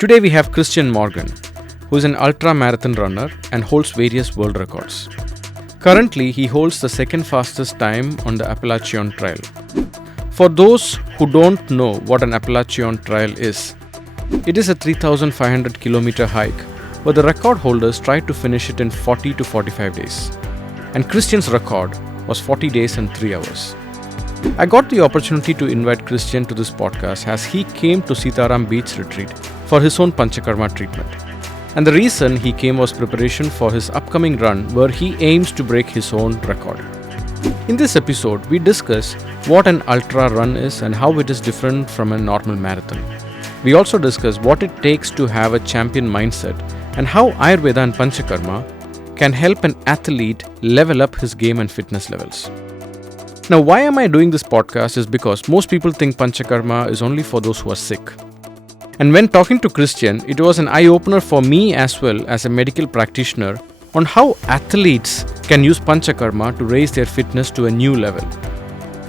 Today we have Kristian Morgan, who is an ultramarathon runner and holds various world records. Currently, he holds the second fastest time on the Appalachian Trail. For those who don't know what an Appalachian Trail is, it is a 3,500 kilometer hike where the record holders tried to finish it in 40 to 45 days. And Kristian's record was 40 days and 3 hours. I got the opportunity to invite Kristian to this podcast as he came to Sitaram Beach retreat for his own Panchakarma treatment. And the reason he came was preparation for his upcoming run where he aims to break his own record. In this episode, we discuss what an ultra run is and how it is different from a normal marathon. We also discuss what it takes to have a champion mindset and how Ayurveda and Panchakarma can help an athlete level up his game and fitness levels. Now, why am I doing this podcast is because most people think Panchakarma is only for those who are sick. And when talking to Kristian, it was an eye-opener for me as well as a medical practitioner on how athletes can use Panchakarma to raise their fitness to a new level.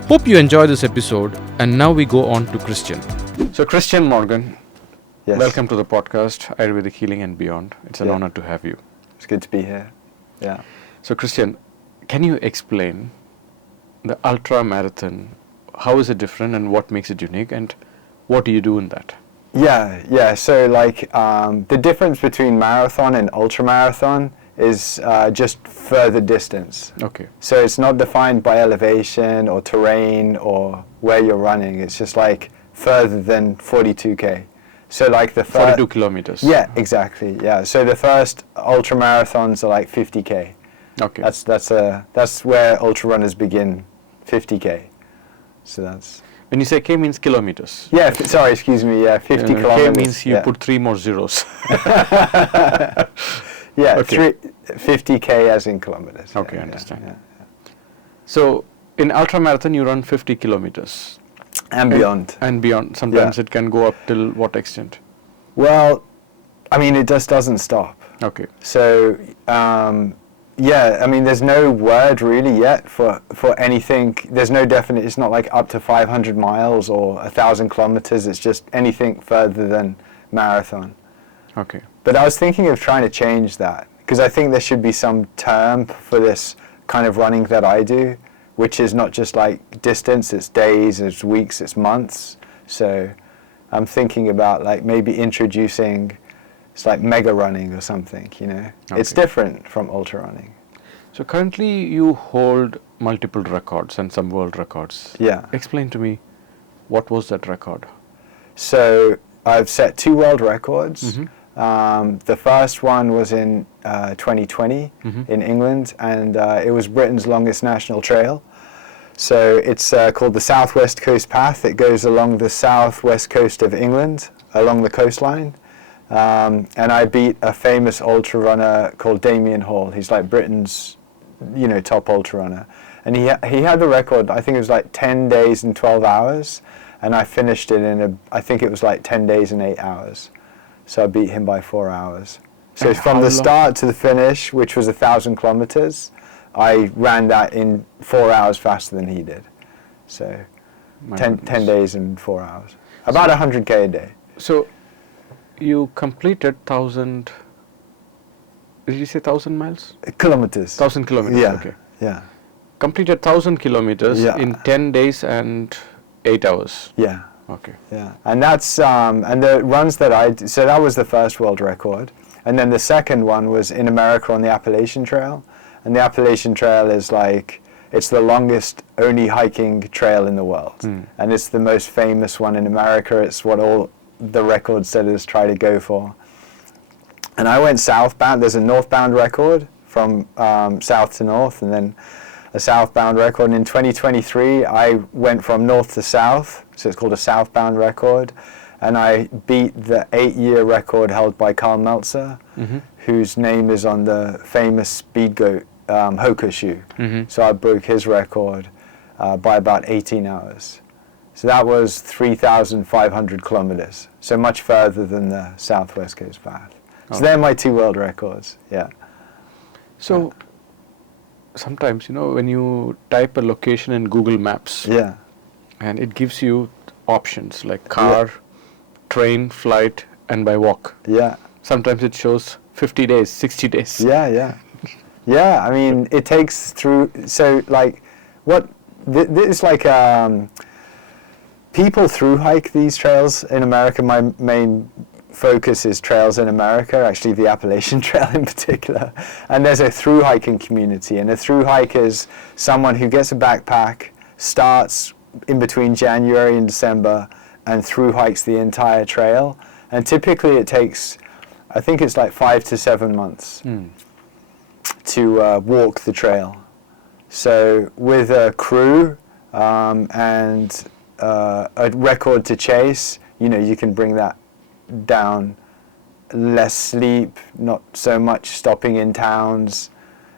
Hope you enjoy this episode, and now we go on to Kristian. So Kristian Morgan, Yes. welcome to the podcast, Ayurvedic Healing and Beyond. It's an honor to have you. It's good to be here. Yeah. So Kristian, can you explain the ultra marathon? How is it different and what makes it unique, and what do you do in that? Yeah. So the difference between marathon and ultramarathon is just further distance. Okay. So it's not defined by elevation or terrain or where you're running. It's just like further than 42k. So like the 42 kilometers. Yeah, exactly. Yeah. So the first ultramarathons are like 50k. Okay. That's where ultra runners begin, 50k. So that's. When you say K means kilometers. Yeah, sorry, excuse me, 50 kilometers. K means you put 3 more zeros. Yeah, Okay. 50k as in kilometers. Okay, yeah, I understand. Yeah. So in ultramarathon you run 50 kilometers. And beyond. And beyond. Sometimes it can go up till what extent? Well, I mean, it just doesn't stop. Okay. So, I mean, there's no word really yet for anything. There's no definite, it's not like up to 500 miles or 1,000 kilometers. It's just anything further than marathon. Okay. But I was thinking of trying to change that because I think there should be some term for this kind of running that I do, which is not just like distance, it's days, it's weeks, it's months. So I'm thinking about like maybe introducing, it's like mega running or something, you know. Okay. It's different from ultra running. So currently you hold multiple records and some world records. Yeah. Explain to me, what was that record? So I've set 2 world records. Mm-hmm. The first one was in 2020 in England, and it was Britain's longest national trail. So it's called the Southwest Coast Path. It goes along the southwest coast of England, along the coastline. And I beat a famous ultra runner called Damien Hall. He's like Britain's, top ultra runner. And he had the record, I think it was like 10 days and 12 hours. And I finished it I think it was like 10 days and 8 hours. So I beat him by 4 hours. So And from how the long? start to the finish, which was 1,000 kilometers, I ran that in 4 hours faster than he did. So 10 days and 4 hours. About 100k a day. So you completed 1,000, did you say 1,000 miles? Kilometers. 1,000 kilometers, Yeah. okay. Yeah. Completed 1,000 kilometers Yeah. in 10 days and 8 hours. Yeah. Okay. Yeah. And that's and the runs that I did, so that was the first world record. And then the second one was in America on the Appalachian Trail. And the Appalachian Trail is like, it's the longest only hiking trail in the world. And it's the most famous one in America. It's what all the record setters try to go for. And I went southbound. There's a northbound record from south to north, and then a southbound record. And in 2023, I went from north to south, so it's called a southbound record. And I beat the 8-year record held by Karl Meltzer, whose name is on the famous speed goat Hoka shoe. So I broke his record by about 18 hours. So that was 3,500 kilometers, so much further than the Southwest Coast Path. So they're my 2 world records, yeah. So sometimes, when you type a location in Google Maps, and it gives you options like car, train, flight, and by walk. Yeah. Sometimes it shows 50 days, 60 days. Yeah. Yeah, I mean, it takes through, so like, this like, people through hike these trails in America. My main focus is trails in America, actually the Appalachian Trail in particular. And there's a through hiking community, and a through hike is someone who gets a backpack, starts in between January and December, and through hikes the entire trail. And typically it takes, I think it's like 5 to 7 months to walk the trail. So with a crew and a record to chase, you can bring that down. Less sleep, not so much stopping in towns.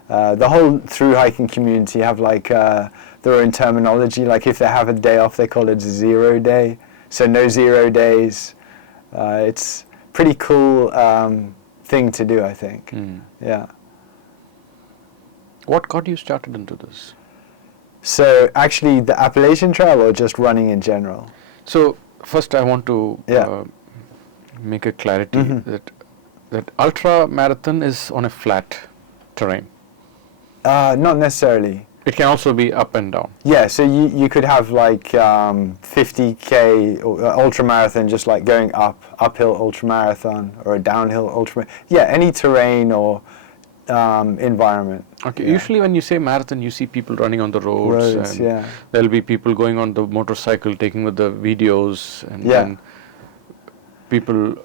The whole through hiking community have like their own terminology. Like if they have a day off, they call it 0 day. So no 0 days. It's pretty cool thing to do, I think. Yeah. What got you started into this? So actually the Appalachian Trail or just running in general? So first I want to make a clarity that ultra marathon is on a flat terrain. Not necessarily. It can also be up and down. Yeah, so you could have like 50K ultra marathon, just like going uphill ultra marathon, or a downhill ultra. Yeah, any terrain or environment. Okay. Yeah. Usually when you say marathon, you see people running on the roads, and there'll be people going on the motorcycle, taking with the videos, and then people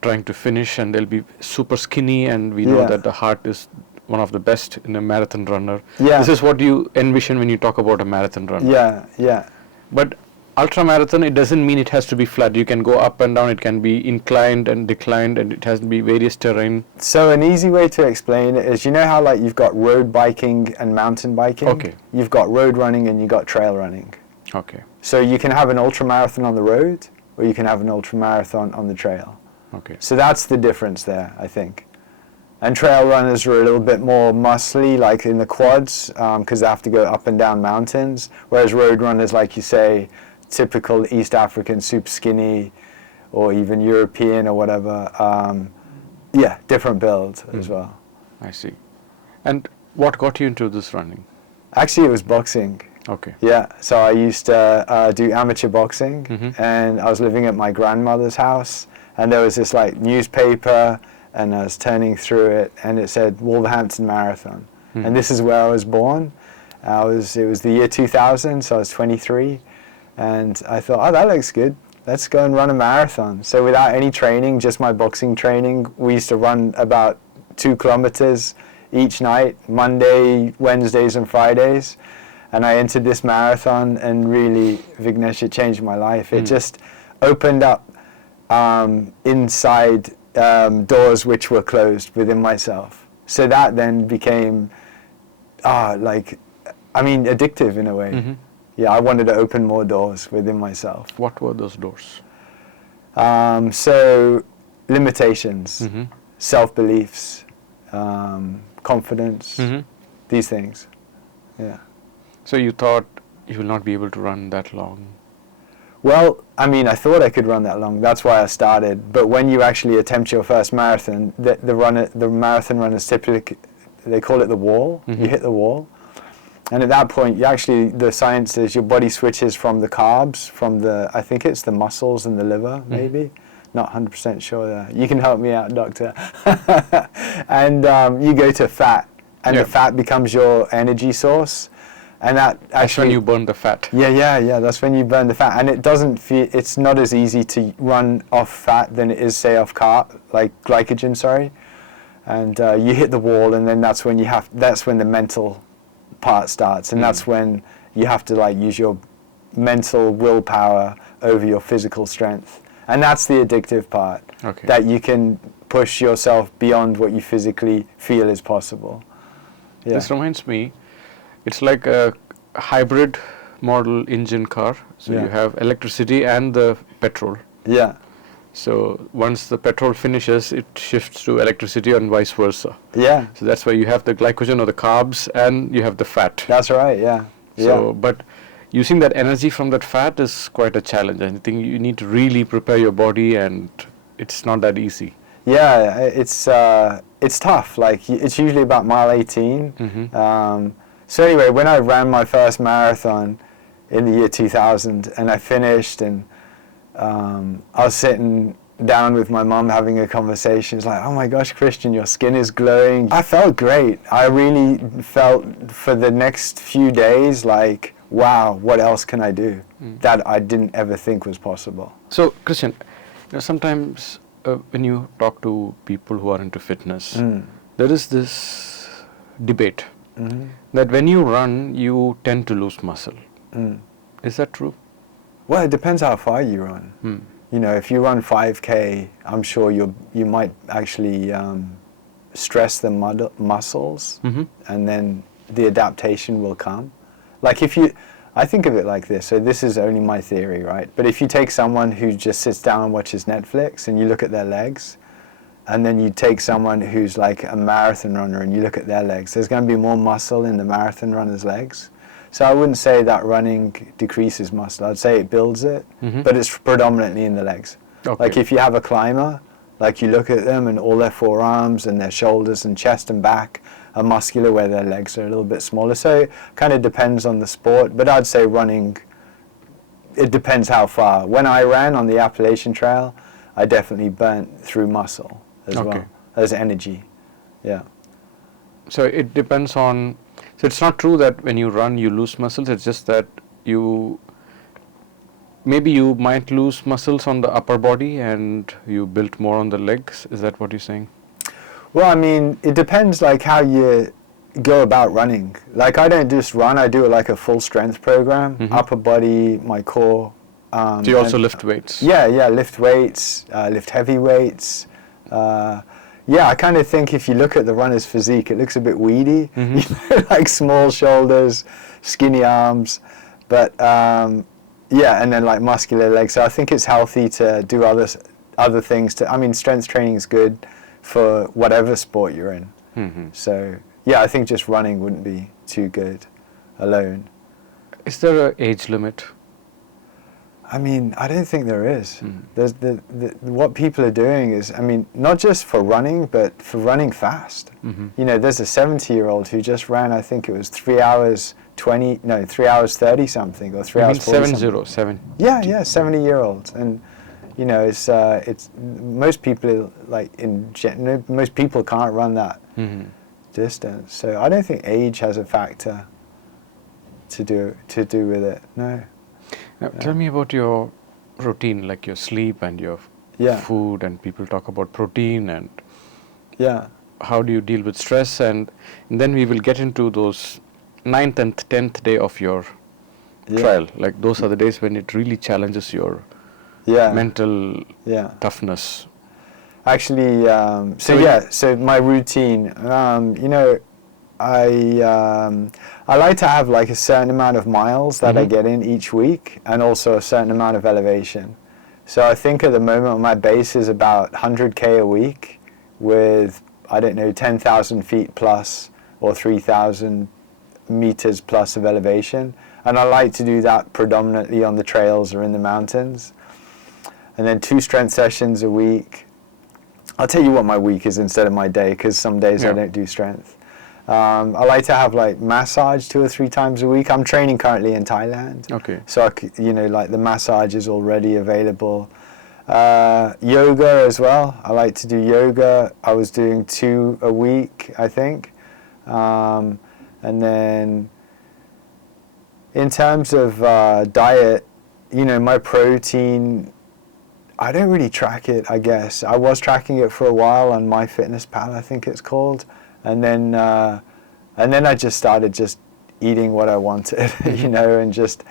trying to finish, and they'll be super skinny, and we know that the heart is one of the best in a marathon runner. Yeah. This is what you envision when you talk about a marathon runner. Yeah. But ultra marathon, it doesn't mean it has to be flat. You can go up and down. It can be inclined and declined, and it has to be various terrain. So an easy way to explain it is, how like you've got road biking and mountain biking? Okay. You've got road running and you've got trail running. Okay. So you can have an ultra marathon on the road, or you can have an ultra marathon on the trail. Okay. So that's the difference there, I think. And trail runners are a little bit more muscly, like in the quads, because they have to go up and down mountains. Whereas road runners, like you say, typical East African, super skinny, or even European or whatever. Different build as well. I see. And what got you into this running? Actually, it was boxing. Okay. Yeah, so I used to do amateur boxing, and I was living at my grandmother's house, and there was this like newspaper, and I was turning through it, and it said Wolverhampton Marathon. And this is where I was born. It was the year 2000, so I was 23. And I thought, that looks good. Let's go and run a marathon. So without any training, just my boxing training, we used to run about 2 kilometers each night, Monday, Wednesdays, and Fridays. And I entered this marathon, and really, Vignesh, it changed my life. It just opened up inside doors which were closed within myself. So that then became, addictive in a way. Yeah, I wanted to open more doors within myself. What were those doors? So limitations, self-beliefs, confidence, these things. Yeah. So you thought you will not be able to run that long? Well, I thought I could run that long. That's why I started. But when you actually attempt your first marathon, the marathon runners typically, they call it the wall. You hit the wall. And at that point, the science is your body switches from the carbs, I think it's the muscles and the liver, maybe. Not 100% sure there. You can help me out, doctor. And you go to fat, and the fat becomes your energy source. And that's when you burn the fat. Yeah. That's when you burn the fat, and it's not as easy to run off fat than it is, say, off glycogen. Sorry, and you hit the wall, and then that's when the mental part starts, and that's when you have to use your mental willpower over your physical strength, and that's the addictive part. Okay. That you can push yourself beyond what you physically feel is possible. Yeah. This reminds me. It's like a hybrid model engine car. So you have electricity and the petrol. Yeah. So once the petrol finishes, it shifts to electricity and vice versa. Yeah. So that's why you have the glycogen or the carbs, and you have the fat. That's right, yeah. So, but using that energy from that fat is quite a challenge. I think you need to really prepare your body and it's not that easy. Yeah, it's tough. Like it's usually about mile 18. So anyway, when I ran my first marathon in the year 2000, and I finished, and I was sitting down with my mum having a conversation. It's like, oh my gosh, Kristian, your skin is glowing. I felt great. I really felt for the next few days like, wow, what else can I do that I didn't ever think was possible? So, Kristian, sometimes when you talk to people who are into fitness, there is this debate that when you run, you tend to lose muscle. Is that true? Well, it depends how far you run. You know, if you run 5K, I'm sure you might actually stress the muscles, and then the adaptation will come. Like I think of it like this, so this is only my theory, right? But if you take someone who just sits down and watches Netflix and you look at their legs, and then you take someone who's like a marathon runner and you look at their legs, there's going to be more muscle in the marathon runner's legs. So I wouldn't say that running decreases muscle. I'd say it builds it, but it's predominantly in the legs. Okay. Like if you have a climber, like you look at them and all their forearms and their shoulders and chest and back are muscular where their legs are a little bit smaller. So it kind of depends on the sport, but I'd say running, it depends how far. When I ran on the Appalachian Trail, I definitely burnt through muscle as well as energy. Yeah. So it depends on... So it's not true that when you run you lose muscles, it's just that maybe you might lose muscles on the upper body and you built more on the legs. Is that what you're saying? Well, I mean, it depends like how you go about running. Like I don't just run, I do like a full strength program, upper body, my core. So you also lift weights? Yeah, lift weights, lift heavy weights. Yeah, I kind of think if you look at the runner's physique, it looks a bit weedy, you know, like small shoulders, skinny arms, but yeah, and then like muscular legs. So I think it's healthy to do other things. I mean, strength training is good for whatever sport you're in. So yeah, I think just running wouldn't be too good alone. Is there an age limit? I mean, I don't think there is. There's what people are doing is, I mean, not just for running, but for running fast. You know, there's a 70-year-old who just ran, I think it was 3 hours 30 something, or 3 hours 40 something. Yeah, 70-year-olds. And, you know, it's most people, like, most people can't run that distance. So I don't think age has a factor to do with it, no. Now, tell me about your routine, like your sleep and your food, and people talk about protein and how do you deal with stress, and then we will get into those 9th and 10th day of your trial. Like those are the days when it really challenges your mental toughness. Actually, so my routine, you know, I like to have like a certain amount of miles that I get in each week, and also a certain amount of elevation. So I think at the moment my base is about 100K a week with, I don't know, 10,000 feet plus or 3,000 meters plus of elevation. And I like to do that predominantly on the trails or in the mountains. And then 2 strength sessions a week. I'll tell you what my week is instead of my day, because some days I don't do strength. I like to have like massage 2 or 3 times a week. I'm training currently in Thailand. Okay. So you know, like the massage is already available. Yoga as well. I like to do yoga. I was doing 2 a week, I think. And then in terms of diet, you know, my protein, I don't really track it, I guess. I was tracking it for a while on MyFitnessPal, I think it's called. And then I just started just eating what I wanted, you know, and just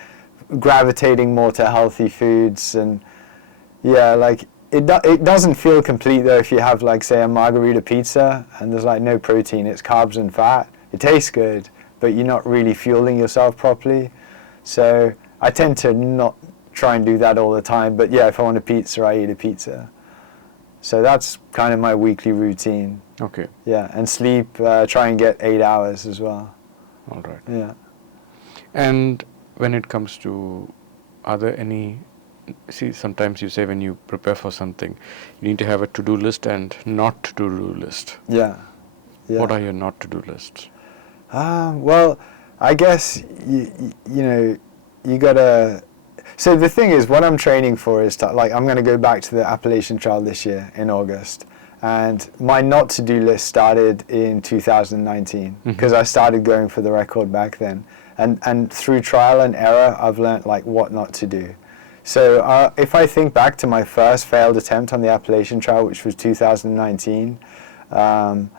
gravitating more to healthy foods. And like it doesn't feel complete though if you have like, say, a margarita pizza and there's like no protein, it's carbs and fat. It tastes good, but you're not really fueling yourself properly. So I tend to not try and do that all the time. But yeah, if I want a pizza, I eat a pizza. So that's kind of my weekly routine. Okay. Yeah, and sleep, try and get 8 hours as well. All right. Yeah. And when it comes to, are there any see, sometimes you say when you prepare for something, you need to have a to-do list and not to-do list. Yeah. What are your not to-do lists? Well, I guess, you gotta... So the thing is, what I'm training for is, I'm going to go back to the Appalachian Trail this year in August. And my not to do list started in 2019 because I started going for the record back then. And through trial and error, I've learned what not to do. So if I think back to my first failed attempt on the Appalachian Trail, which was 2019, the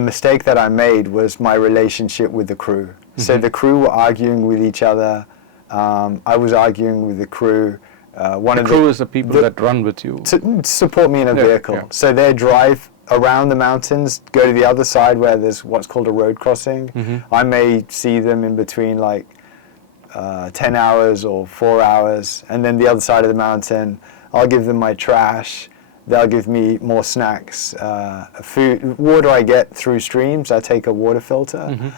mistake that I made was my relationship with the crew. So the crew were arguing with each other. I was arguing with the crew. The crew is the people that run with you. To support me in a vehicle. Yeah. So they drive around the mountains, go to the other side where there's what's called a road crossing. I may see them in between 10 hours or 4 hours, and then the other side of the mountain, I'll give them my trash. They'll give me more snacks, food, water I get through streams. I take a water filter.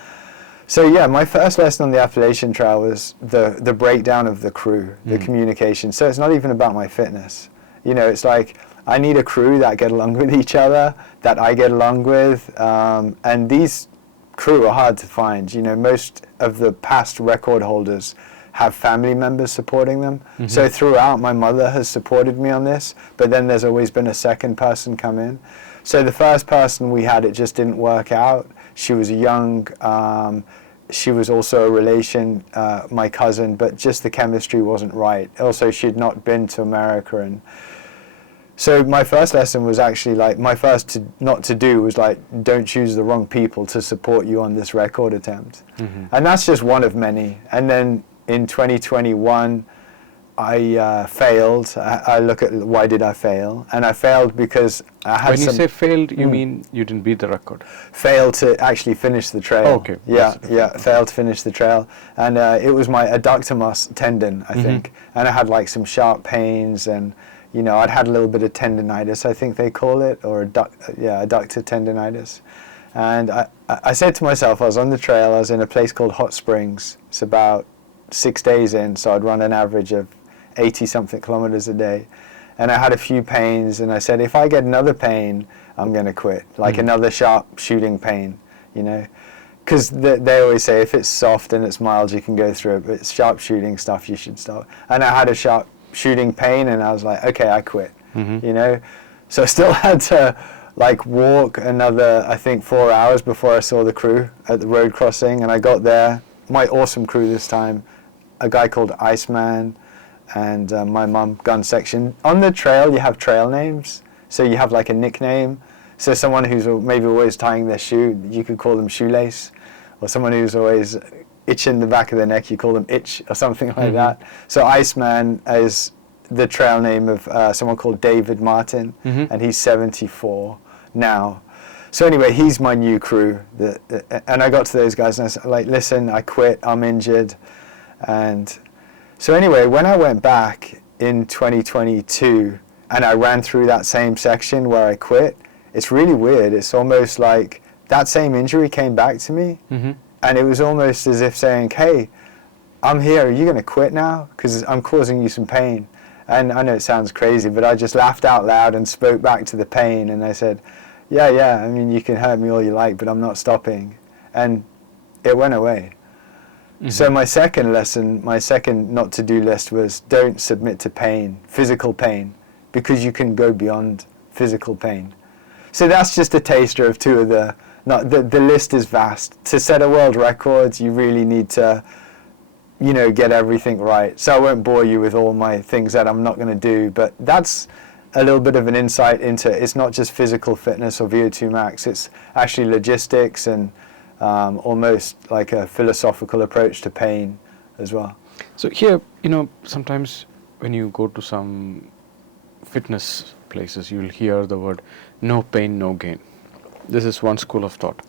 So yeah, my first lesson on the Appalachian Trail was the breakdown of the crew, the communication. So it's not even about my fitness. It's I need a crew that get along with each other, that I get along with, and these crew are hard to find. Most of the past record holders have family members supporting them. So throughout, my mother has supported me on this, but then there's always been a second person come in. So the first person we had, it just didn't work out. She was young. She was also a relation, my cousin, but just the chemistry wasn't right. Also, she had not been to America. And so my first lesson was actually my first not to do was don't choose the wrong people to support you on this record attempt. And that's just one of many. And then in 2021, I failed. I look at why did I fail, and I failed because I had. When you say failed, you mean you didn't beat the record? Failed to actually finish the trail. Oh, okay. Yeah. Failed to finish the trail, and it was my adductor tendon, I think, and I had some sharp pains, and I'd had a little bit of tendinitis, I think they call it, or adductor tendinitis, and I said to myself, I was on the trail. I was in a place called Hot Springs. It's about 6 days in, so I'd run an average of 80-something kilometers a day. And I had a few pains, and I said, if I get another pain, I'm going to quit. Another sharp shooting pain, Because they always say if it's soft and it's mild, you can go through it, but it's sharp shooting stuff, you should stop. And I had a sharp shooting pain, and I was like, okay, I quit, So I still had to walk another, I think, 4 hours before I saw the crew at the road crossing. And I got there, my awesome crew this time, a guy called Iceman, and my mum, Gun Section. On the trail, you have trail names, so you have a nickname. So someone who's maybe always tying their shoe, you could call them Shoelace, or someone who's always itching the back of their neck, you call them Itch, or something like that. So Iceman is the trail name of someone called David Martin, and he's 74 now. So anyway, he's my new crew, and I got to those guys and I said, listen, I quit, I'm injured. And so anyway, when I went back in 2022 and I ran through that same section where I quit, it's really weird. It's almost like that same injury came back to me, and it was almost as if saying, hey, I'm here, are you going to quit now? Because I'm causing you some pain. And I know it sounds crazy, but I just laughed out loud and spoke back to the pain, and I said, yeah, I mean, you can hurt me all you like, but I'm not stopping. And it went away. So my second lesson, my second not to do list was don't submit to pain, physical pain, because you can go beyond physical pain. So that's just a taster of two of the list is vast. To set a world record, you really need to, get everything right. So I won't bore you with all my things that I'm not going to do, but that's a little bit of an insight into it's not just physical fitness or VO2 max, it's actually logistics and almost like a philosophical approach to pain as well. So here, sometimes when you go to some fitness places, you'll hear the word no pain, no gain. This is one school of thought.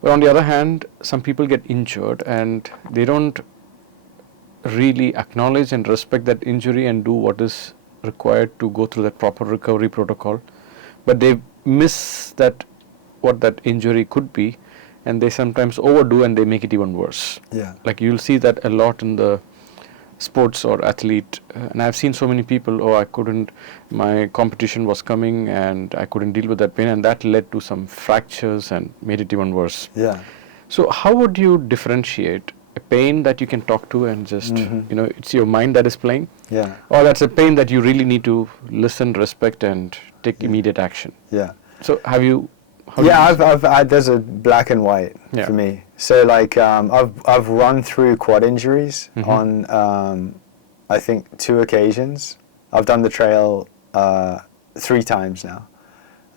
But on the other hand, some people get injured and they don't really acknowledge and respect that injury and do what is required to go through that proper recovery protocol. But they miss what that injury could be, and they sometimes overdo and they make it even worse. Yeah. You'll see that a lot in the sports or athlete, and I've seen so many people, I couldn't, my competition was coming and I couldn't deal with that pain, and that led to some fractures and made it even worse. Yeah. So how would you differentiate a pain that you can talk to and just, it's your mind that is playing? Yeah. Or that's a pain that you really need to listen, respect, and take immediate action? Yeah. So have you... There's a black and white for me. So like I've run through quad injuries on I think 2 occasions. I've done the trail 3 times now,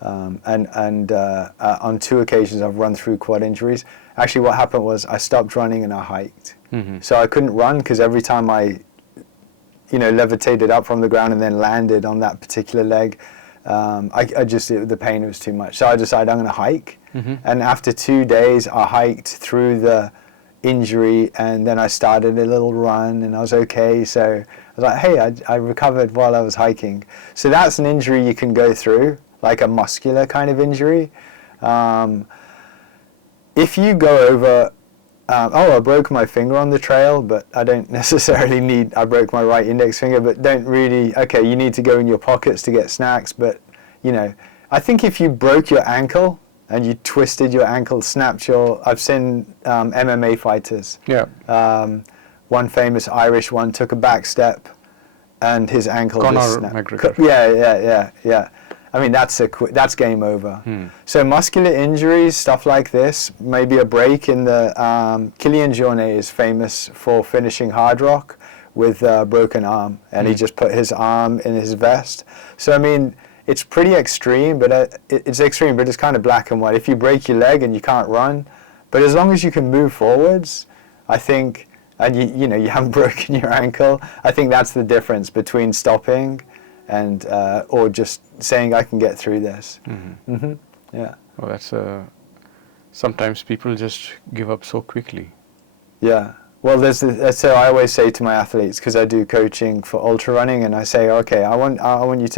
and on 2 occasions I've run through quad injuries. Actually, what happened was I stopped running and I hiked. So I couldn't run because every time I, levitated up from the ground and then landed on that particular leg, the pain was too much. So I decided I'm going to hike. And after 2 days, I hiked through the injury, and then I started a little run, and I was okay. So I was like, hey, I recovered while I was hiking. So that's an injury you can go through, like a muscular kind of injury. If you go over, I broke my finger on the trail, but I don't necessarily I broke my right index finger, but don't really, you need to go in your pockets to get snacks, but, I think if you broke your ankle and you twisted your ankle, I've seen MMA fighters. Yeah. One famous Irish one took a back step and his ankle just snapped. Yeah. I mean, that's game over. So muscular injuries, stuff like this, maybe a break in the... Kilian Jornet is famous for finishing hard rock with a broken arm, and he just put his arm in his vest. So, I mean, it's pretty extreme, but it's kind of black and white. If you break your leg and you can't run, but as long as you can move forwards, I think, and you haven't broken your ankle, I think that's the difference between stopping and or just saying I can get through this. Yeah. Well, that's sometimes people just give up so quickly. Yeah. Well, so I always say to my athletes, because I do coaching for ultra running, and I say, okay, I want you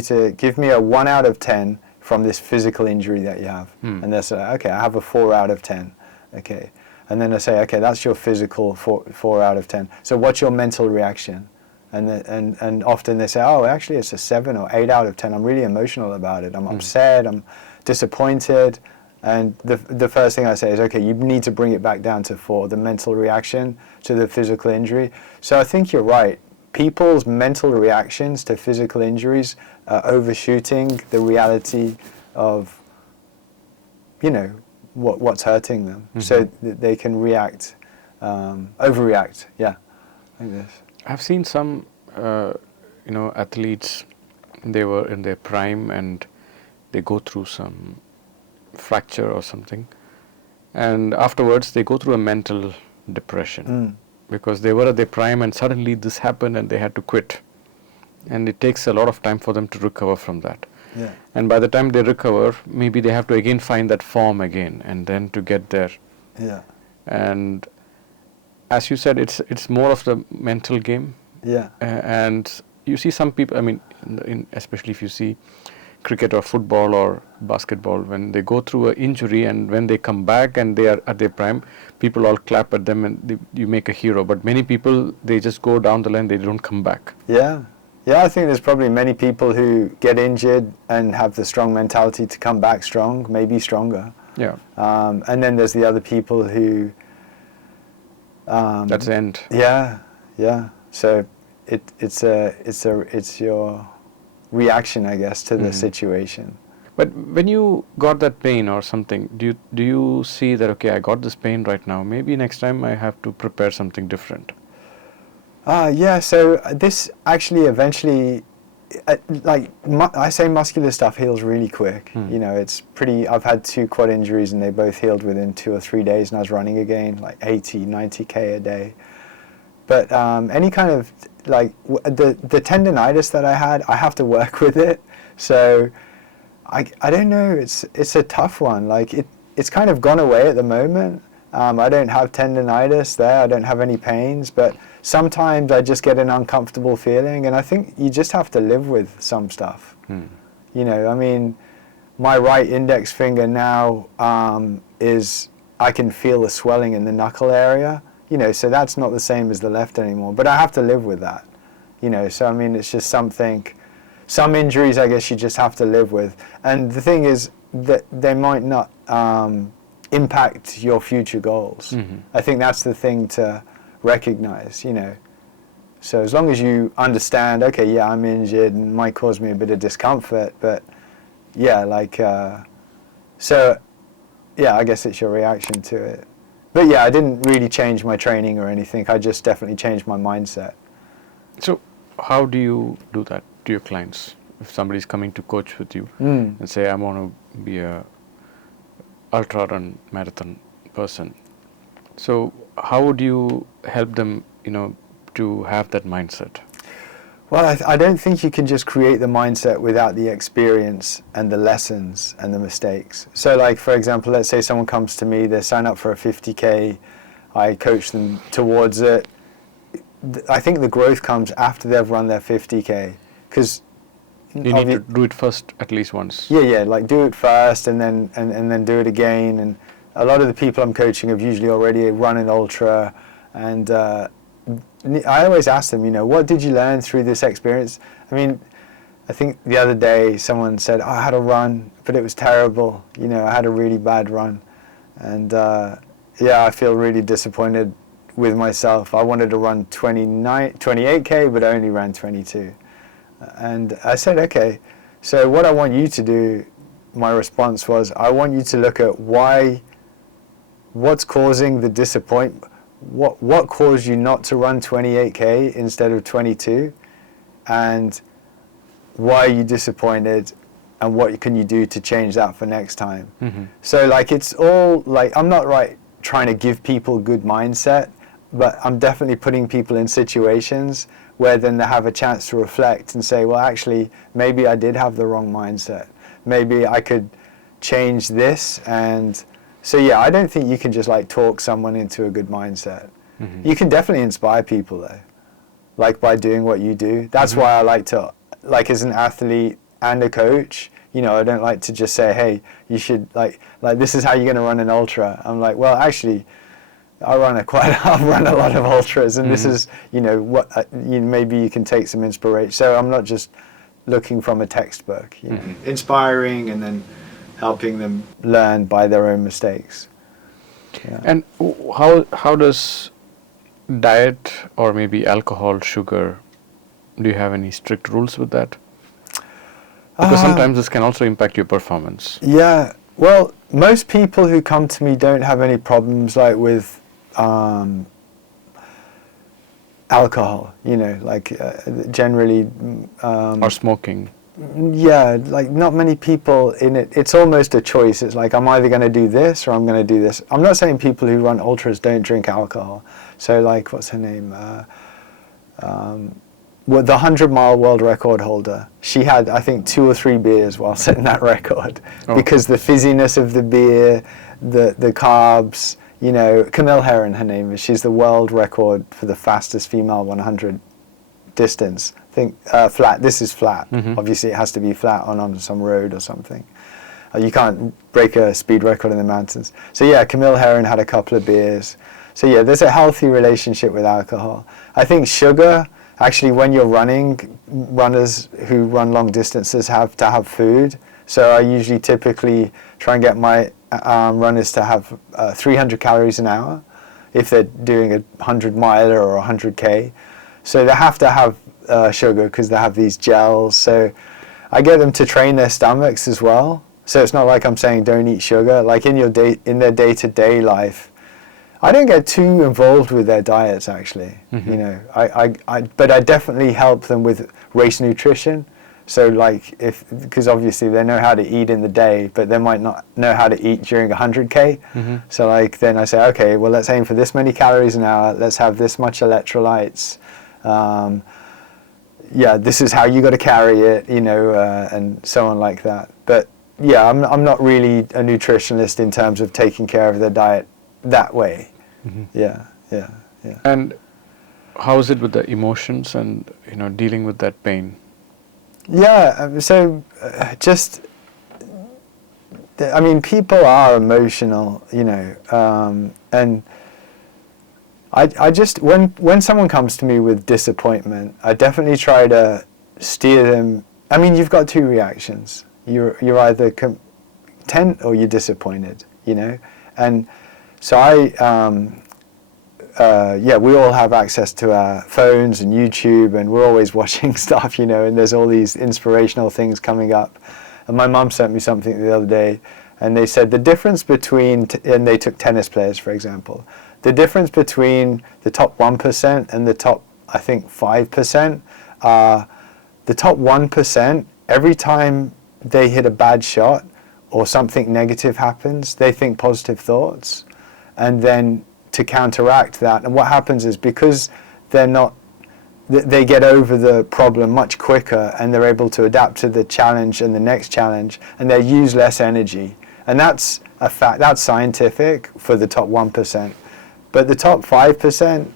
to give me a 1 out of 10 from this physical injury that you have, and they say, okay, I have a 4 out of 10, okay, and then I say, okay, that's your physical 4 out of 10. So what's your mental reaction? And often they say, oh, actually it's a 7 or 8 out of 10. I'm really emotional about it. I'm upset. I'm disappointed. And the first thing I say is, okay, you need to bring it back down to 4, the mental reaction to the physical injury. So I think you're right. People's mental reactions to physical injuries are overshooting the reality of, what's hurting them. So they can react, overreact, like this. I've seen some, athletes, they were in their prime and they go through some fracture or something, and afterwards they go through a mental depression because they were at their prime and suddenly this happened and they had to quit, and it takes a lot of time for them to recover from that. Yeah. And by the time they recover, maybe they have to again find that form again and then to get there. Yeah. And as you said, it's more of the mental game. Yeah. And you see some people, I mean, especially if you see cricket or football or basketball, when they go through an injury and when they come back and they are at their prime, people all clap at them and you make a hero. But many people, they just go down the line, they don't come back. Yeah. Yeah, I think there's probably many people who get injured and have the strong mentality to come back strong, maybe stronger. Yeah. And then there's the other people who... that's the end. Yeah, yeah. So it's your reaction, I guess, to the situation. But when you got that pain or something, do you see that, okay, I got this pain right now, maybe next time I have to prepare something different? Yeah, so this actually eventually, I say muscular stuff heals really quick. It's pretty, I've had 2 quad injuries and they both healed within 2 or 3 days, and I was running again, like 80, 90K a day. But any kind of, the tendinitis that I had, I have to work with it. So I don't know, it's a tough one. It's kind of gone away at the moment. I don't have tendinitis there, I don't have any pains, but sometimes I just get an uncomfortable feeling, and I think you just have to live with some stuff. I mean, my right index finger now I can feel the swelling in the knuckle area, so that's not the same as the left anymore. But I have to live with that, so I mean, it's just something, some injuries I guess you just have to live with. And the thing is that they might not impact your future goals. I think that's the thing to recognize, So as long as you understand, okay, yeah, I'm injured and it might cause me a bit of discomfort, but yeah, so yeah, I guess it's your reaction to it. But yeah, I didn't really change my training or anything. I just definitely changed my mindset. So how do you do that to your clients? If somebody's coming to coach with you and say, I want to be a ultra run marathon person. So how would you help them, to have that mindset? Well, I don't think you can just create the mindset without the experience and the lessons and the mistakes. So like, for example, let's say someone comes to me, they sign up for a 50K, I coach them towards it. I think the growth comes after they've run their 50K, because you need to do it first at least once. Yeah, like do it first and then do it again. And a lot of the people I'm coaching have usually already run an ultra, and I always ask them, what did you learn through this experience? I mean, I think the other day someone said, I had a run, but it was terrible. I had a really bad run. And yeah, I feel really disappointed with myself. I wanted to run 28K, but I only ran 22. And I said, okay, so what I want you to do, my response was, I want you to look at what's causing the disappointment. What caused you not to run 28K instead of 22, and why are you disappointed, and what can you do to change that for next time? So like, it's all like, I'm not trying to give people good mindset, but I'm definitely putting people in situations where then they have a chance to reflect and say, well, actually, maybe I did have the wrong mindset. Maybe I could change this. And so, yeah, I don't think you can just talk someone into a good mindset. You can definitely inspire people though, like by doing what you do. That's why I like to, as an athlete and a coach, I don't like to just say, hey, you should this is how you're going to run an ultra. I'm like, well, actually, I've run a lot of ultras, and this is, what maybe you can take some inspiration. So I'm not just looking from a textbook, inspiring and then helping them learn by their own mistakes. Yeah. And how does diet or maybe alcohol, sugar, do you have any strict rules with that? Because sometimes this can also impact your performance. Yeah, well, most people who come to me don't have any problems with alcohol, generally. Or smoking. Yeah, not many people in it. It's almost a choice. It's like, I'm either going to do this or I'm going to do this. I'm not saying people who run ultras don't drink alcohol. So what's her name? Well, the 100-mile world record holder, she had, I think, 2 or 3 beers while setting that record. Because the fizziness of the beer, the carbs, Camille Herron, her name is, she's the world record for the fastest female 100 distance. I think flat, this is flat. Obviously it has to be flat on some road or something. You can't break a speed record in the mountains. So yeah, Camille Herron had a couple of beers. So yeah, there's a healthy relationship with alcohol. I think sugar, actually when you're running, runners who run long distances have to have food. So I usually typically try and get my runners to have 300 calories an hour if they're doing a 100-miler or 100K. So they have to have sugar because they have these gels. So I get them to train their stomachs as well. So it's not like I'm saying don't eat sugar. In their day-to-day life, I don't get too involved with their diets actually. But I definitely help them with race nutrition. So because obviously they know how to eat in the day, but they might not know how to eat during 100K. So then I say, okay, well, let's aim for this many calories an hour. Let's have this much electrolytes. Yeah, this is how you got to carry it, and so on like that. But yeah, I'm not really a nutritionist in terms of taking care of their diet that way. Yeah. And how is it with the emotions and dealing with that pain? Yeah, so people are emotional, and I just, when someone comes to me with disappointment, I definitely try to steer them. I mean, you've got two reactions. You're either content or you're disappointed, you know? And so we all have access to our phones and YouTube, and we're always watching stuff, you know, and there's all these inspirational things coming up. And my mum sent me something the other day, and they said the difference between, and they took tennis players, for example, the difference between the top 1% and the top, I think, 5%, the top 1%, every time they hit a bad shot or something negative happens, they think positive thoughts. And then to counteract that, and what happens is, because they get over the problem much quicker, and they're able to adapt to the challenge and the next challenge, and they use less energy. And that's a fact, that's scientific for the top 1%. But the top 5%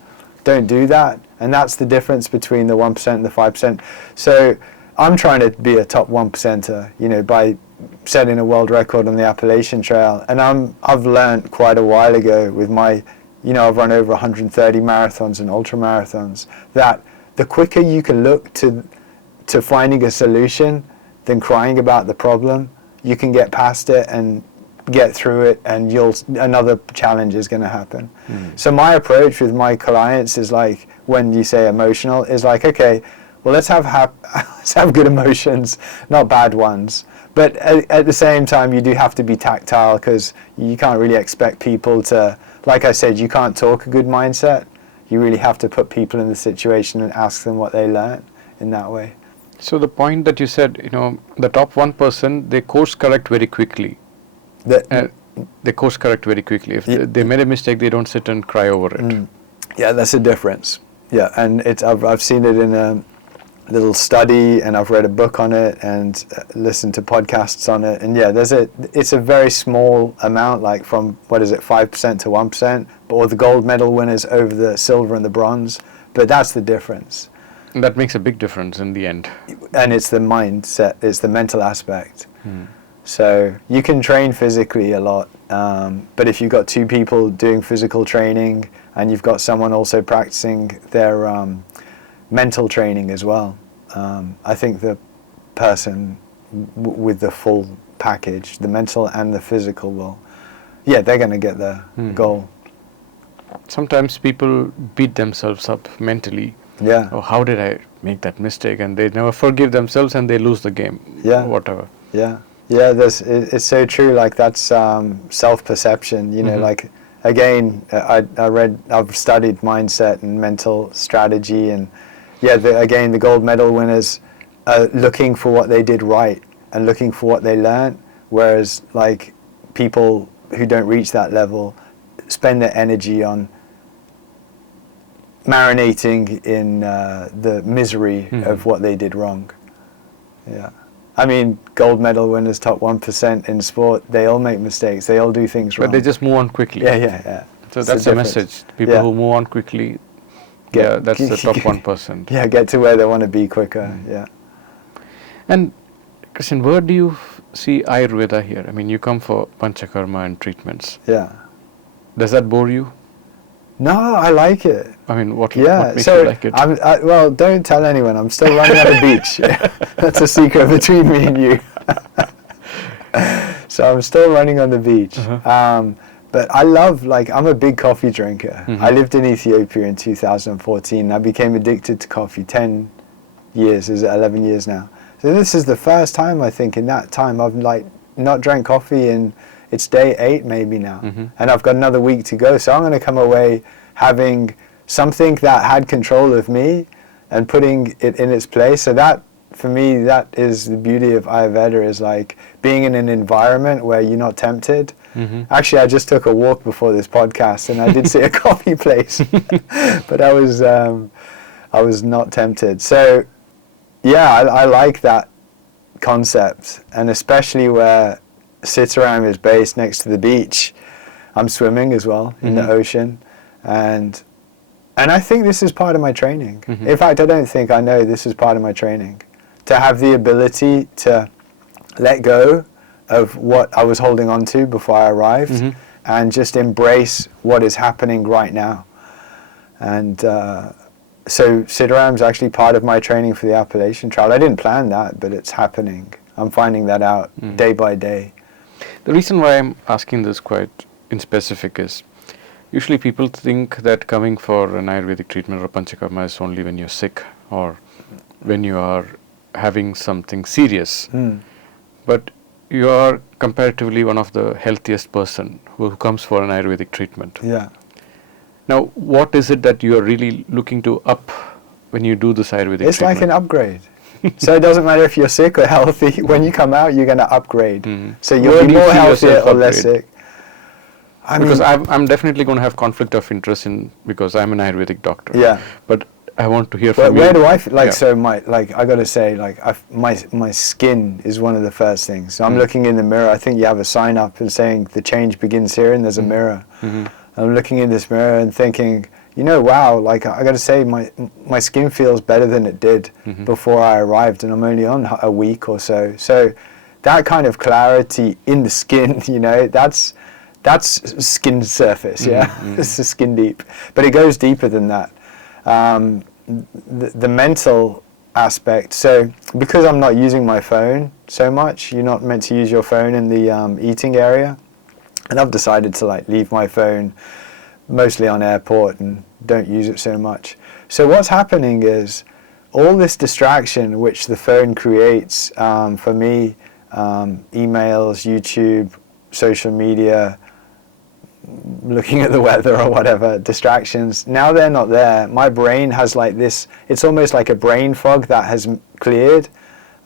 don't do that, and that's the difference between the 1% and the 5%. So I'm trying to be a top 1%er, you know, by setting a world record on the Appalachian Trail. And I've learned quite a while ago with my, you know, I've run over 130 marathons and ultramarathons, that the quicker you can look to finding a solution than crying about the problem, you can get past it and get through it, and another challenge is going to happen. So my approach with my clients is like, when you say emotional, is like, okay, well, let's have good emotions, not bad ones. But at the same time, you do have to be tactile, because you can't really expect people to, like I said, you can't talk a good mindset. You really have to put people in the situation and ask them what they learned in that way. So the point that you said, you know, the top 1%, they course correct very quickly. They course correct very quickly. If they made a mistake, they don't sit and cry over it. Yeah, that's a difference. Yeah, and I've seen it in a little study, and I've read a book on it, and listened to podcasts on it. And yeah, it's a very small amount, like from, 5% to 1%, or the gold medal winners over the silver and the bronze. But that's the difference. And that makes a big difference in the end. And it's the mindset, it's the mental aspect. So you can train physically a lot, but if you've got two people doing physical training, and you've got someone also practicing their mental training as well, I think the person with the full package, the mental and the physical, they're going to get the goal. Sometimes people beat themselves up mentally. Yeah. Oh, how did I make that mistake? And they never forgive themselves, and they lose the game. Yeah. Whatever. Yeah. Yeah, it's so true. Like, that's self-perception, you know, like, again, I've studied mindset and mental strategy, and the gold medal winners are looking for what they did right and looking for what they learned, whereas like people who don't reach that level spend their energy on marinating in the misery of what they did wrong. Yeah. I mean, gold medal winners, top 1% in sport, they all make mistakes. They all do things wrong. But they just move on quickly. Yeah. So that's the message. People who move on quickly, that's the top 1%. Yeah, get to where they want to be quicker. Yeah. And Kristian, where do you see Ayurveda here? I mean, you come for Panchakarma and treatments. Yeah. Does that bore you? No, I like it. I mean, what makes you like it? Well, don't tell anyone. I'm still running on the beach. That's a secret between me and you. So I'm still running on the beach. But I love, I'm a big coffee drinker. I lived in Ethiopia in 2014. I became addicted to coffee 10 years, is it 11 years now. So this is the first time, I think, in that time I've not drank coffee in, it's day 8 maybe now. And I've got another week to go. So I'm going to come away having something that had control of me and putting it in its place. So that, for me, that is the beauty of Ayurveda, is like being in an environment where you're not tempted. Actually, I just took a walk before this podcast, and I did see a coffee place, but I was not tempted. So yeah, I like that concept, and especially where Sitaram is based next to the beach. I'm swimming as well in the ocean, and I think this is part of my training. In fact, I know this is part of my training, to have the ability to let go of what I was holding on to before I arrived, and just embrace what is happening right now. And so Siddharam's actually part of my training for the Appalachian Trail. I didn't plan that, but it's happening. I'm finding that out day by day. The reason why I'm asking this quite in specific is usually people think that coming for an Ayurvedic treatment or Panchakarma is only when you're sick or when you are having something serious. But you are comparatively one of the healthiest person who comes for an Ayurvedic treatment. Yeah. Now, what is it that you are really looking to up when you do this Ayurvedic treatment? It's like an upgrade. So it doesn't matter if you're sick or healthy. When you come out, you're going to upgrade. So you'll be more healthy or less sick. Because I'm definitely going to have conflict of interest because I'm an Ayurvedic doctor. Yeah. But I want to hear from you. Where do I feel so I got to say my skin is one of the first things. So I'm looking in the mirror. I think you have a sign up and saying the change begins here, and there's a mirror. I'm looking in this mirror and thinking, wow, I got to say my skin feels better than it did before I arrived, and I'm only on a week or so. So that kind of clarity in the skin, that's skin surface, It's the skin deep, but it goes deeper than that. The mental aspect. So because I'm not using my phone so much, you're not meant to use your phone in the eating area, and I've decided to leave my phone mostly on airport and don't use it so much. So what's happening is all this distraction which the phone creates for me, emails, YouTube, social media, looking at the weather or whatever, distractions, now they're not there. My brain has this, it's almost like a brain fog that has cleared.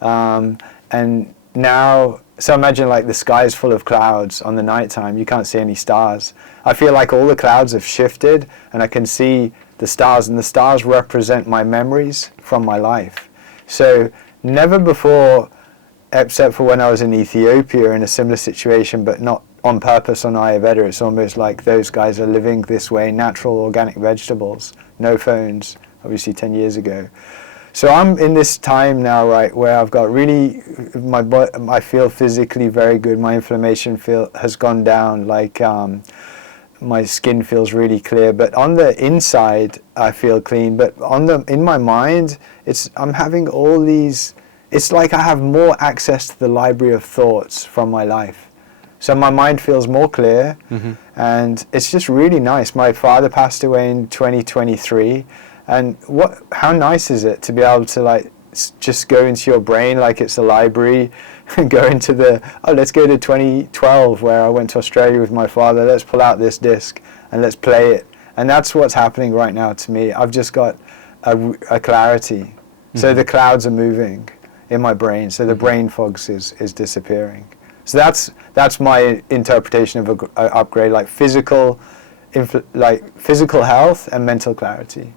And now, so imagine the sky is full of clouds on the nighttime, you can't see any stars. I feel like all the clouds have shifted and I can see the stars, and the stars represent my memories from my life. So never before, except for when I was in Ethiopia in a similar situation, but not on purpose on Ayurveda, it's almost like those guys are living this way, natural organic vegetables, no phones, obviously 10 years ago. So I'm in this time now, where I've got really, I feel physically very good, my inflammation has gone down, my skin feels really clear, but on the inside I feel clean, but in my mind, I'm having all these, it's like I have more access to the library of thoughts from my life. So my mind feels more clear, and it's just really nice. My father passed away in 2023, and how nice is it to be able to just go into your brain like it's a library, and go into let's go to 2012 where I went to Australia with my father, let's pull out this disc and let's play it. And that's what's happening right now to me. I've just got a clarity. So the clouds are moving in my brain, so the brain fog is disappearing. So that's my interpretation of an upgrade, physical health and mental clarity.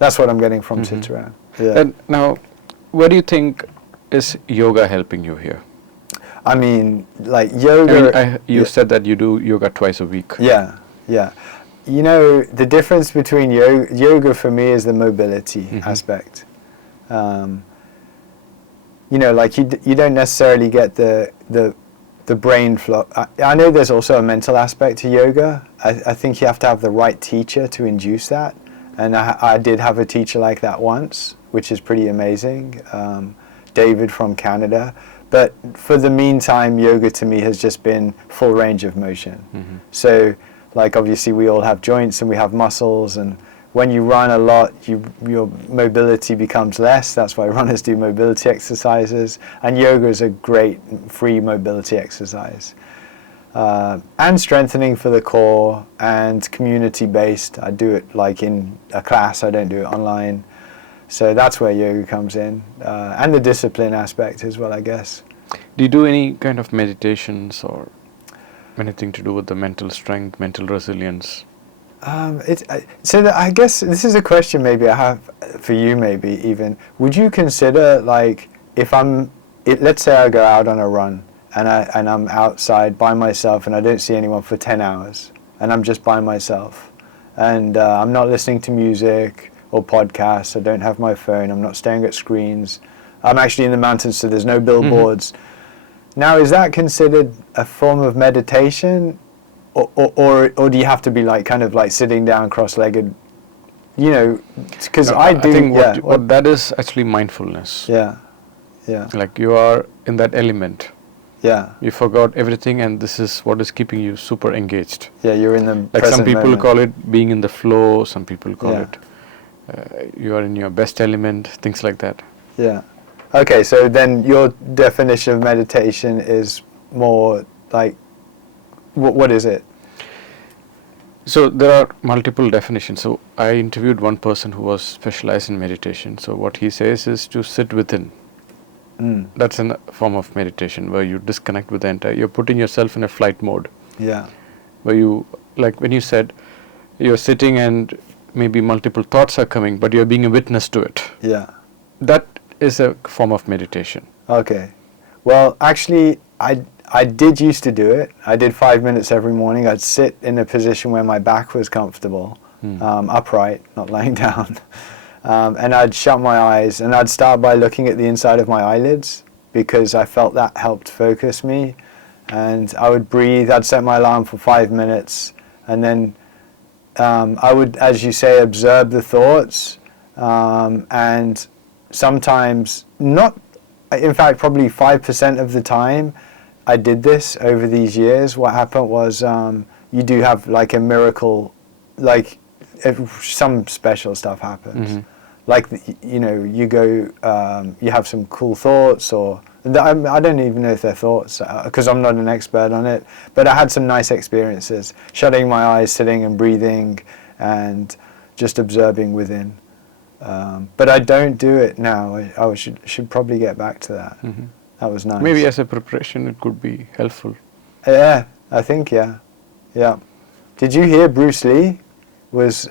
That's what I'm getting from Siddharam. Yeah. And now, where do you think is yoga helping you here? I mean, yoga. You said that you do yoga twice a week. Yeah. The difference between yoga for me is the mobility aspect. You don't necessarily get the brain flow. I know there's also a mental aspect to yoga. I think you have to have the right teacher to induce that. And I did have a teacher like that once, which is pretty amazing, David from Canada. But for the meantime, yoga to me has just been full range of motion. So, obviously we all have joints and we have muscles, and when you run a lot, your mobility becomes less. That's why runners do mobility exercises. And yoga is a great free mobility exercise. And strengthening for the core and community-based. I do it in a class, I don't do it online. So that's where yoga comes in. And the discipline aspect as well, I guess. Do you do any kind of meditations or anything to do with the mental strength, mental resilience? I guess this is a question maybe I have for you, maybe even. Would you consider, let's say I go out on a run, and I'm outside by myself and I don't see anyone for 10 hours and I'm just by myself and I'm not listening to music or podcasts, I don't have my phone, I'm not staring at screens, I'm actually in the mountains so there's no billboards. Now, is that considered a form of meditation or do you have to be sitting down cross-legged you know, because No, I do. I think yeah. what that is actually mindfulness. Yeah. Yeah. Like you are in that element. Yeah. You forgot everything, and this is what is keeping you super engaged. Yeah. You're in the Like some present people moment. call it being in the flow. Some people call Yeah. it you are in your best element. Things like that. Yeah. Okay, so then your definition of meditation is more like, what is it? So there are multiple definitions. So I interviewed one person who was specialized in meditation. So what he says is to sit within. That's a form of meditation where you disconnect with the entire. You're putting yourself in a flight mode. Yeah. Where you, like when you said, you're sitting and maybe multiple thoughts are coming, but you're being a witness to it. Yeah. That is a form of meditation. Okay. Well, actually, I did used to do it. I did 5 minutes every morning. I'd sit in a position where my back was comfortable, upright, not lying down. And I'd shut my eyes, and I'd start by looking at the inside of my eyelids, because I felt that helped focus me. And I would breathe. I'd set my alarm for 5 minutes, and then I would, as you say, observe the thoughts, and sometimes not, in fact, probably 5% of the time I did this over these years. What happened was you do have like a miracle, like if some special stuff happens. Like, you know, you go, you have some cool thoughts, or I don't even know if they're thoughts, because I'm not an expert on it, but I had some nice experiences, shutting my eyes, sitting and breathing, and just observing within. But I don't do it now. I should probably get back to that. That was nice. Maybe as a preparation it could be helpful. Yeah, I think, yeah. Did you hear Bruce Lee was...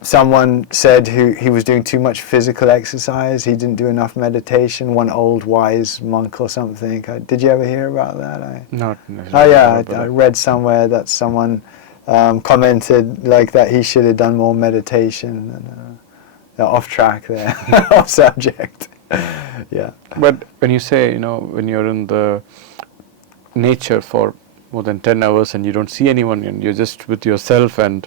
someone said he was doing too much physical exercise, he didn't do enough meditation, one old wise monk or something. Did you ever hear about that? Not Oh necessarily. yeah, I read somewhere that someone commented like that he should have done more meditation. And, off track there, off subject. Yeah. But when you say, you know, when you're in the nature for more than 10 hours and you don't see anyone and you're just with yourself and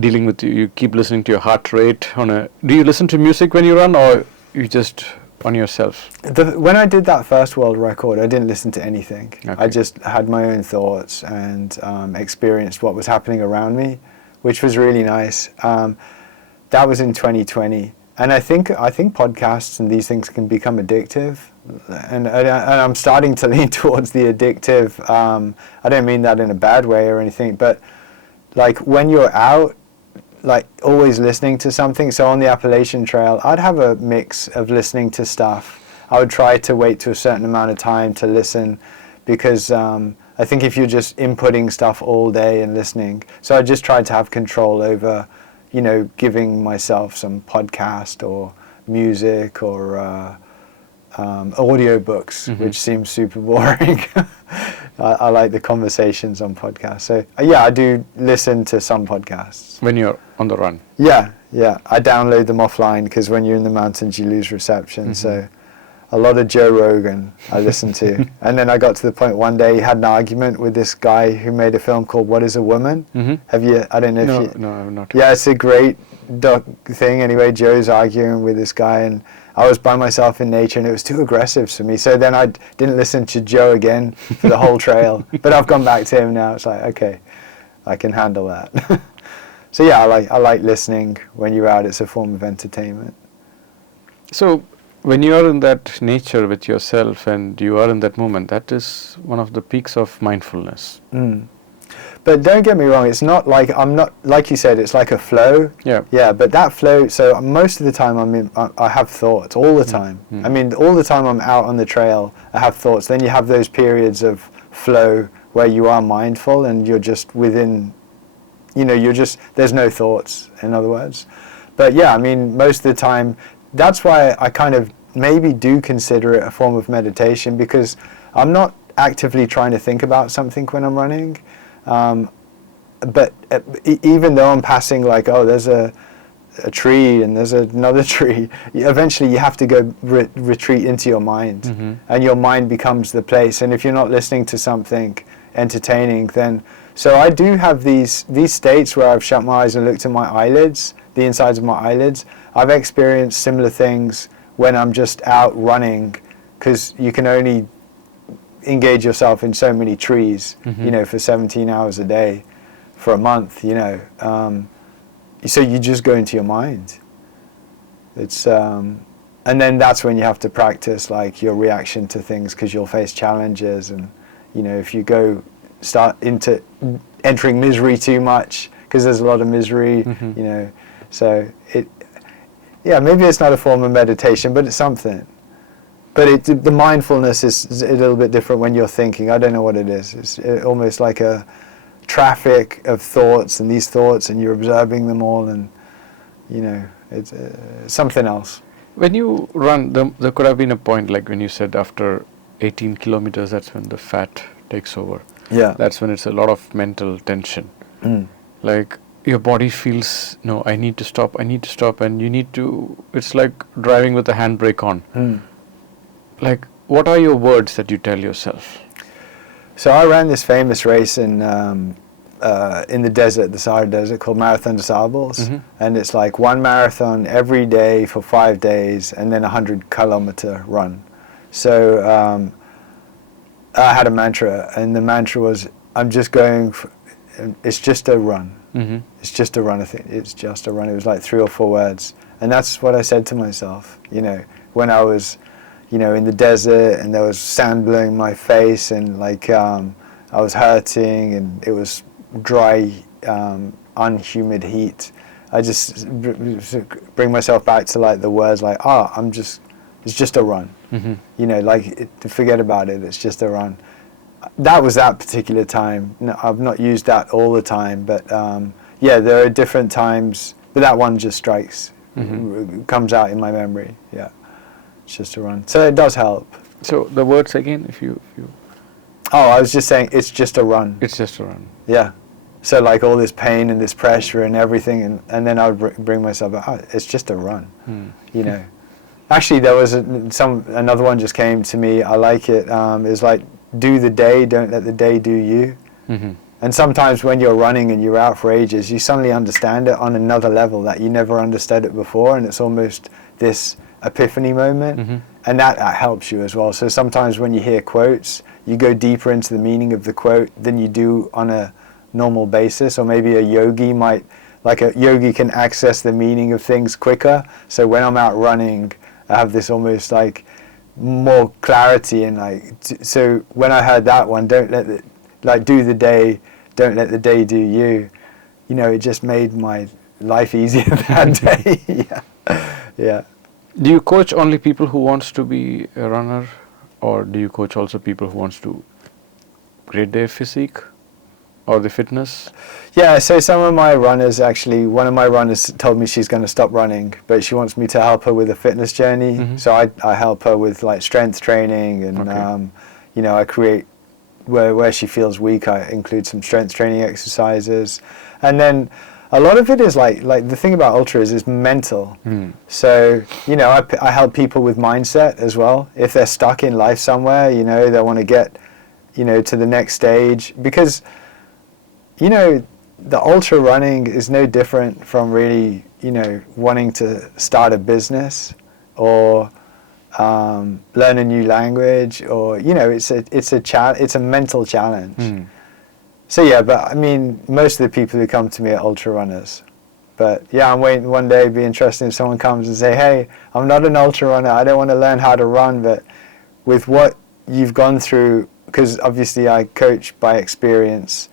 dealing with you keep listening to your heart rate do you listen to music when you run, or you just on yourself? When I did that first world record, I didn't listen to anything. Okay. I just had my own thoughts and experienced what was happening around me, which was really nice. That was in 2020. And I think podcasts and these things can become addictive, and I'm starting to lean towards the addictive. I don't mean that in a bad way or anything, but like when you're out, like always listening to something. So on the Appalachian Trail, I'd have a mix of listening to stuff. I would try to wait to a certain amount of time to listen, because I think if you're just inputting stuff all day and listening, so I just tried to have control over, you know, giving myself some podcast or music or audiobooks, which seems super boring. I like the conversations on podcasts. So yeah, I do listen to some podcasts. When you're on the run? Yeah. I download them offline, because when you're in the mountains you lose reception. So a lot of Joe Rogan I listen to. And then I got to the point one day, he had an argument with this guy who made a film called What is a Woman? Have you, I don't know if you... No, I've not. Yeah, it's a great thing. Anyway, Joe's arguing with this guy, and I was by myself in nature, and it was too aggressive for me. So then I didn't listen to Joe again for the whole trail. But I've gone back to him now. It's like, okay, I can handle that. So yeah, I like listening when you're out. It's a form of entertainment. So when you are in that nature with yourself and you are in that moment, that is one of the peaks of mindfulness. But don't get me wrong, it's not like, I'm not, like you said, it's like a flow. Yeah. But that flow, so most of the time I have thoughts, all the time. I mean, all the time I'm out on the trail, I have thoughts. Then you have those periods of flow where you are mindful and you're just within, you know, there's no thoughts, in other words. But yeah, I mean, most of the time, that's why I kind of maybe do consider it a form of meditation, because I'm not actively trying to think about something when I'm running. But even though I'm passing, like, oh, there's a tree and there's another tree, eventually you have to go retreat into your mind, and your mind becomes the place. And if you're not listening to something entertaining, then So I do have these states where I've shut my eyes and looked at my eyelids, the insides of my eyelids. I've experienced similar things when I'm just out running, because you can only engage yourself in so many trees, you know, for 17 hours a day for a month, you know. So you just go into your mind. It's and then that's when you have to practice like your reaction to things, because you'll face challenges, and you know, if you start into entering misery too much, because there's a lot of misery, you know, so maybe it's not a form of meditation, but it's something. But the mindfulness is a little bit different when you're thinking. I don't know what it is. It's almost like a traffic of thoughts, and these thoughts, and you're observing them all, and you know, it's something else. When you run, there could have been a point, like when you said after 18 kilometers, that's when the fat takes over. Yeah. That's when it's a lot of mental tension. Like your body feels, no, I need to stop, and you need to, it's like driving with the handbrake on. Like, what are your words that you tell yourself? So I ran this famous race in the desert, the Sahara Desert, called Marathon des Sables, and it's like one marathon every day for 5 days, and then 100-kilometer run. So I had a mantra, and the mantra was, I'm just going, it's just a run. It's just a run. I think it's just a run. It was like 3 or 4 words, and that's what I said to myself. You know, when I was, you know, in the desert, and there was sand blowing my face, and like I was hurting, and it was dry, unhumid heat. I just bring myself back to like the words like, it's just a run. You know, like forget about it. It's just a run. That was that particular time. No, I've not used that all the time, but yeah, there are different times. But that one just strikes, comes out in my memory. Yeah, it's just a run. So it does help. So the words again, if you. Oh, I was just saying, it's just a run. It's just a run. Yeah. So like all this pain and this pressure and everything, and then I would bring myself back, it's just a run, you know. Actually, there was another one just came to me. I like it. It's like, do the day, don't let the day do you. And sometimes when you're running and you're out for ages, you suddenly understand it on another level that you never understood it before, and it's almost this epiphany moment, and that helps you as well. So sometimes when you hear quotes, you go deeper into the meaning of the quote than you do on a normal basis, or maybe a yogi can access the meaning of things quicker. So when I'm out running, I have this almost like more clarity, and like so when I heard that one, do the day, don't let the day do you, you know, it just made my life easier that day. Yeah. Do you coach only people who wants to be a runner, or do you coach also people who wants to grade their physique or the fitness? Yeah, so some of my runners, actually, one of my runners told me she's going to stop running, but she wants me to help her with a fitness journey. So I help her with like strength training, and you know, I create where she feels weak, I include some strength training exercises, and then a lot of it is like the thing about ultras is mental. So you know, I help people with mindset as well. If they're stuck in life somewhere, you know, they want to get, you know, to the next stage, because you know, the ultra running is no different from really, you know, wanting to start a business or learn a new language, or you know, it's a mental challenge. So yeah, but I mean, most of the people who come to me are ultra runners. But yeah, I'm waiting one day, it'd be interesting if someone comes and say, hey, I'm not an ultra runner, I don't want to learn how to run, but with what you've gone through, because obviously I coach by experience,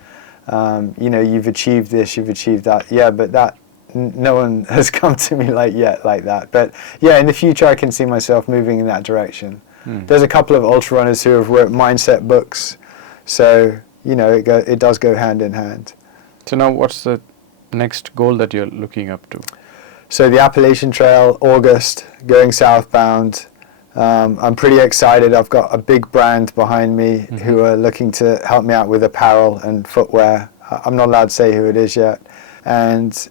you know, you've achieved this, you've achieved that. Yeah, but that no one has come to me like that. But yeah, in the future I can see myself moving in that direction. There's a couple of ultra runners who have wrote mindset books, so you know, it does go hand in hand. So now what's the next goal that you're looking up to? So the Appalachian Trail, August, going southbound. I'm pretty excited. I've got a big brand behind me who are looking to help me out with apparel and footwear. I'm not allowed to say who it is yet. And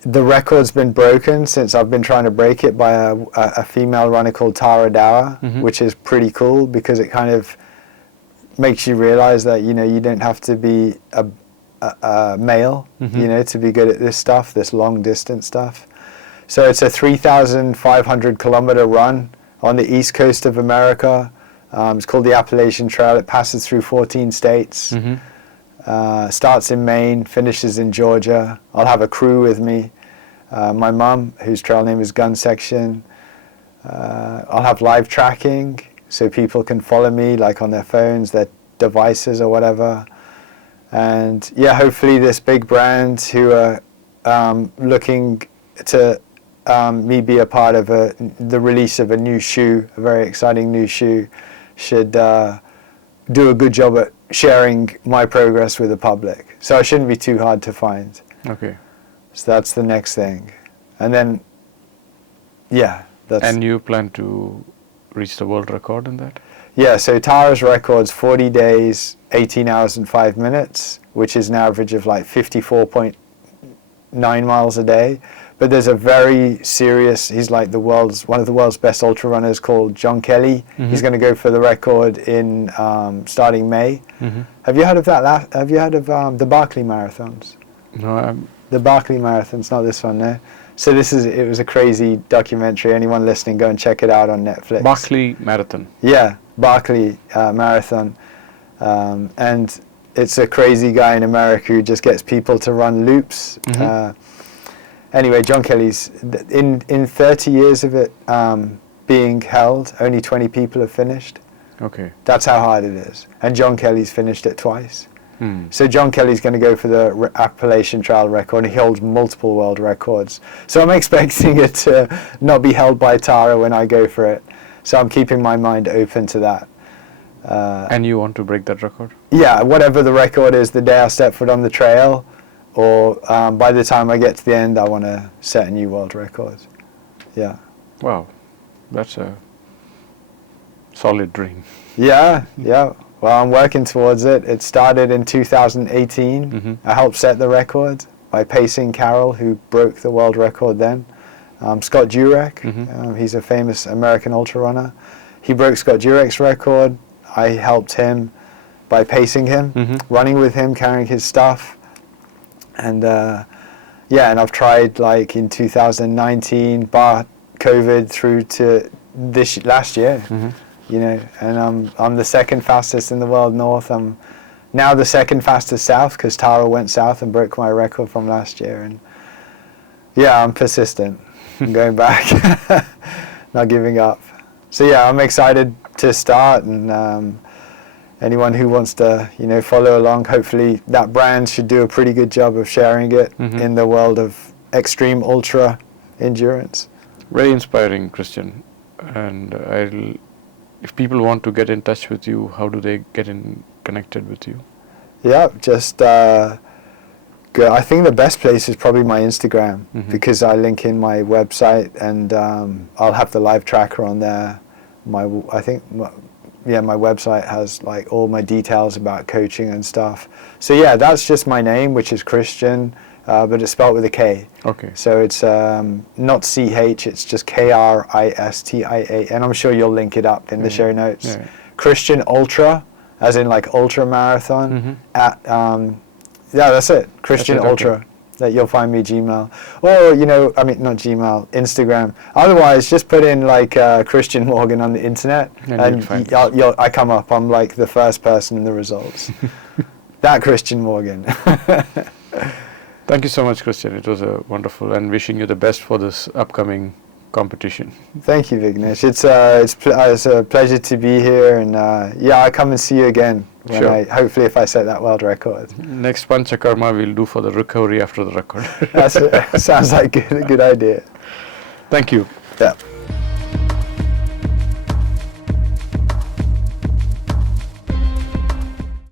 the record's been broken since I've been trying to break it by a female runner called Tara Dower, which is pretty cool because it kind of makes you realize that, you know, you don't have to be a male, you know, to be good at this stuff, this long distance stuff. So it's a 3,500 kilometer run on the east coast of America. It's called the Appalachian Trail. It passes through 14 states. Starts in Maine, finishes in Georgia. I'll have a crew with me. My mum, whose trail name is Gun Section. I'll have live tracking, so people can follow me like on their phones, their devices or whatever. And yeah, hopefully this big brand who are looking to me be a part of the release of a new shoe, a very exciting new shoe, should do a good job at sharing my progress with the public. So it shouldn't be too hard to find. Okay. So that's the next thing. And then, yeah. And you plan to reach the world record in that? Yeah, so Tara's record's 40 days, 18 hours and 5 minutes, which is an average of like 54.9 miles a day. But there's a very serious, he's like one of the world's best ultra runners called John Kelly. He's going to go for the record in starting May. Have you heard of that? Have you heard of the Barkley Marathons? No, The Barkley Marathon's not this one, no? So it was a crazy documentary. Anyone listening, go and check it out on Netflix. Barkley Marathon. Yeah, Barkley Marathon. And it's a crazy guy in America who just gets people to run loops. Anyway, John Kelly's, in 30 years of it being held, only 20 people have finished. Okay. That's how hard it is. And John Kelly's finished it twice. So John Kelly's going to go for the Appalachian Trail record. He holds multiple world records. So I'm expecting it to not be held by Tara when I go for it. So I'm keeping my mind open to that. And you want to break that record? Yeah, whatever the record is the day I step foot on the trail, or by the time I get to the end, I want to set a new world record. Yeah. Wow, that's a solid dream. Yeah, yeah. Well, I'm working towards it. It started in 2018. I helped set the record by pacing Carol, who broke the world record then. Scott Jurek, he's a famous American ultra runner. He broke Scott Jurek's record. I helped him by pacing him, running with him, carrying his stuff. And yeah, and I've tried like in 2019, bar COVID through to last year. You know, and I'm the second fastest in the world north. I'm now the second fastest south because Tara went south and broke my record from last year. And yeah, I'm persistent. I'm going back, not giving up. So yeah, I'm excited to start, and anyone who wants to, you know, follow along, hopefully that brand should do a pretty good job of sharing it in the world of extreme ultra endurance. Very inspiring, Kristian. And if people want to get in touch with you, how do they get connected with you? Yeah, just go. I think the best place is probably my Instagram because I link in my website, and I'll have the live tracker on there. My website has like all my details about coaching and stuff. So yeah, that's just my name, which is Kristian, but it's spelled with a K. Okay. So it's not CH, it's just Kristia, and I'm sure you'll link it up in the show notes. Yeah. Kristian Ultra, as in like ultra marathon, at, yeah, that's it, Kristian Ultra. Okay. That you'll find me Gmail, or you know, I mean not Gmail, Instagram. Otherwise, just put in like Kristian Morgan on the internet, and I come up. I'm like the first person in the results. That Kristian Morgan. Thank you so much, Kristian. It was wonderful, and wishing you the best for this upcoming competition. Thank you, Vignesh. It's a pleasure to be here, and yeah, I'll come and see you again. Hopefully if I set that world record. Next Panchakarma we'll do for the recovery after the record. Sounds like a good idea. Thank you. Yeah.